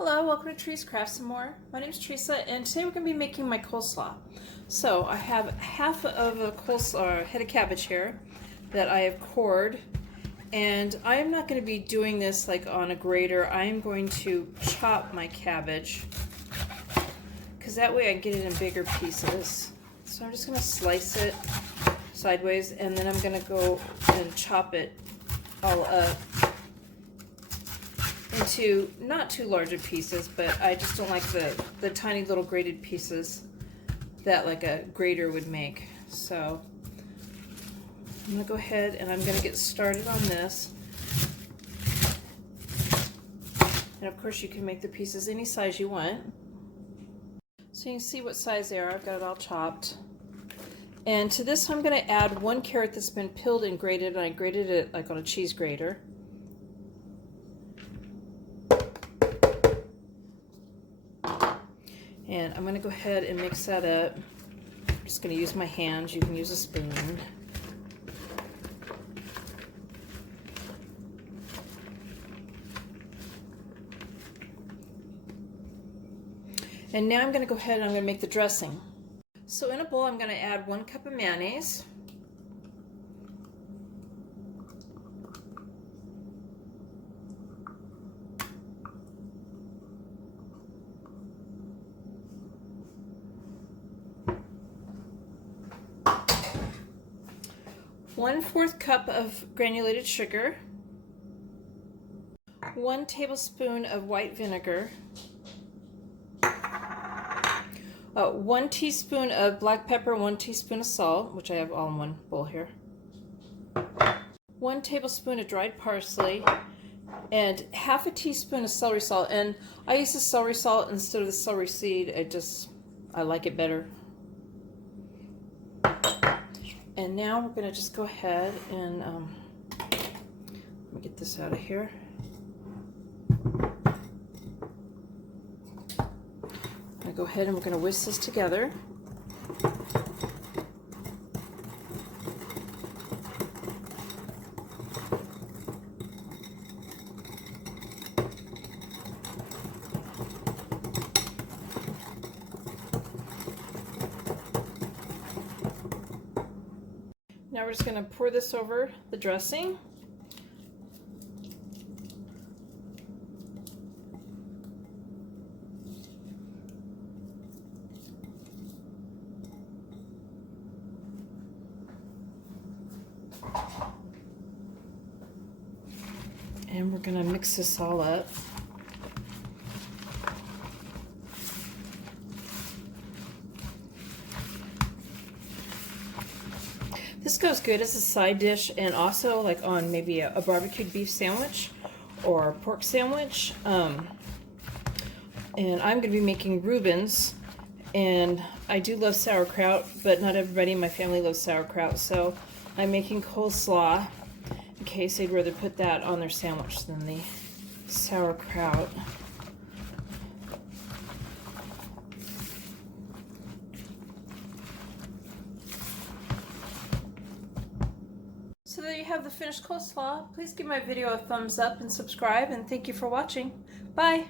Hello, welcome to Trees Craft Some More. My name is Teresa, and today we're going to be making my coleslaw. So I have half of a coleslaw, head of cabbage here that I have cored, and I am not going to be doing this like on a grater. I am going to chop my cabbage because that way I can get it in bigger pieces. So I'm just going to slice it sideways, and then I'm going to go and chop it all up into not too large of pieces, but I just don't like the tiny little grated pieces that like a grater would make. So I'm going to go ahead and I'm going to get started on this. And of course you can make the pieces any size you want. So you can see what size they are. I've got it all chopped. And to this I'm going to add 1 carrot that's been peeled and grated, and I grated it like on a cheese grater. And I'm going to go ahead and mix that up. I'm just going to use my hands. You can use a spoon. And now I'm going to go ahead and I'm going to make the dressing. So in a bowl I'm going to add 1 cup of mayonnaise. 1/4 cup of granulated sugar, 1 tablespoon of white vinegar, 1 teaspoon of black pepper, 1 teaspoon of salt, which I have all in one bowl here, 1 tablespoon of dried parsley, and half a teaspoon of celery salt. And I use the celery salt instead of the celery seed. I like it better. And now we're going to just go ahead and let me get this out of here. I'm going to go ahead and we're going to whisk this together. Now we're just going to pour this over the dressing. And we're going to mix this all up. This goes good as a side dish, and also like on maybe a barbecued beef sandwich or a pork sandwich. And I'm going to be making Reubens, and I do love sauerkraut, but not everybody in my family loves sauerkraut, so I'm making coleslaw in case they'd rather put that on their sandwich than the sauerkraut. So there you have the finished coleslaw. Please give my video a thumbs up and subscribe, and thank you for watching. Bye!